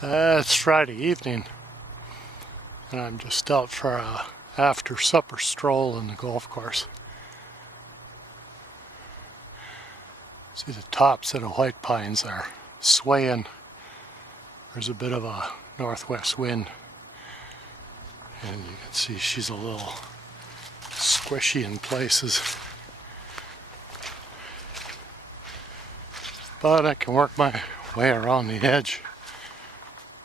It's Friday evening, and I'm just out for a after supper stroll in the golf course. See, the tops of the white pines are swaying. There's a bit of a northwest wind, and you can see she's a little squishy in places. But I can work my way around the edge.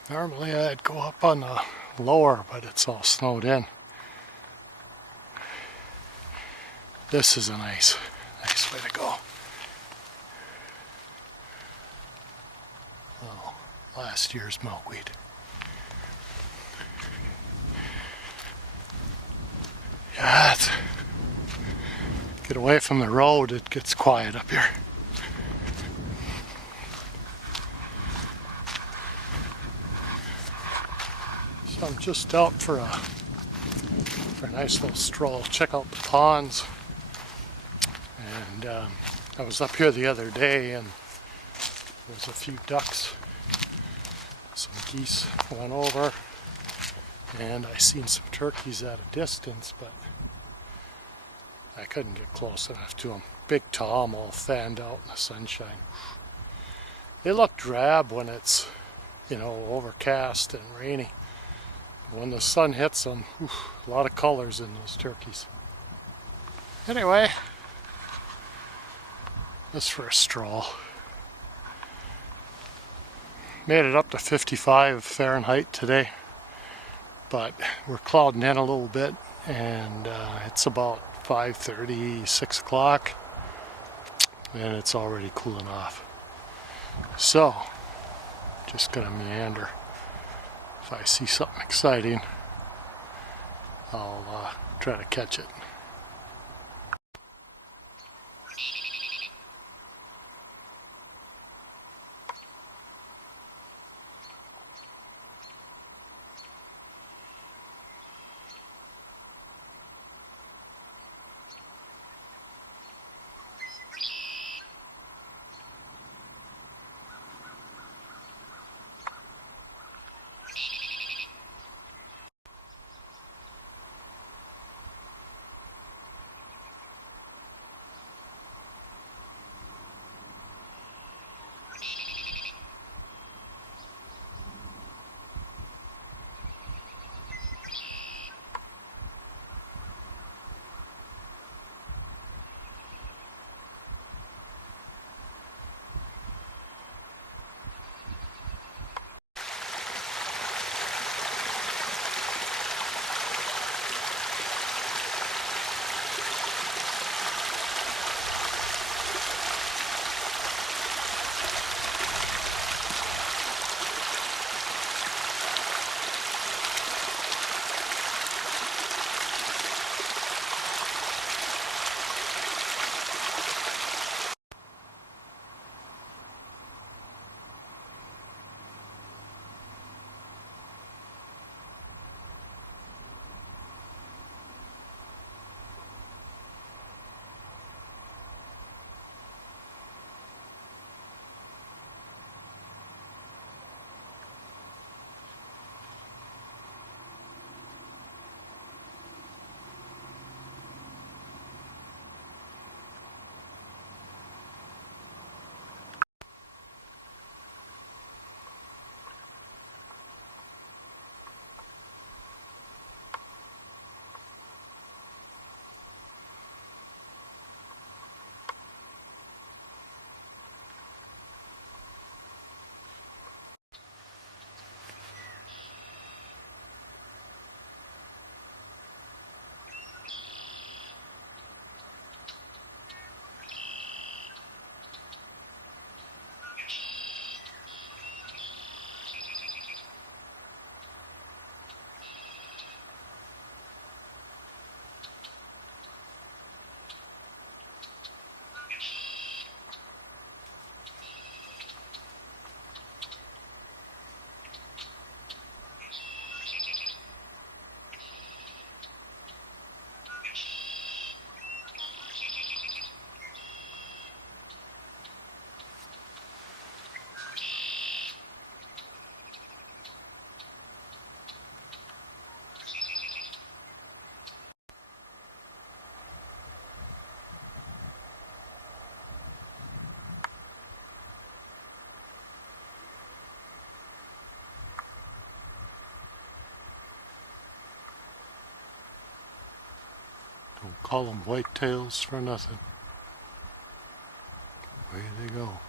Normally I'd go up on the lower, but it's all snowed in. This is a nice way to go. Oh, last year's milkweed. Yeah, get away from the road, it gets quiet up here. So I'm just out for a nice little stroll, check out the ponds. And I was up here the other day and there's a few ducks, some geese went over, and I seen some turkeys at a distance, but I couldn't get close enough to them. Big tom all fanned out in the sunshine. They look drab when it's, overcast and rainy. When the sun hits them, a lot of colors in those turkeys. Anyway, just for a stroll. Made it up to 55 Fahrenheit today, but we're clouding in a little bit, and it's about 5:30, 6 o'clock, and it's already cooling off. So, just gonna meander. If I see something exciting, I'll try to catch it. Don't call them whitetails for nothing. Away they go.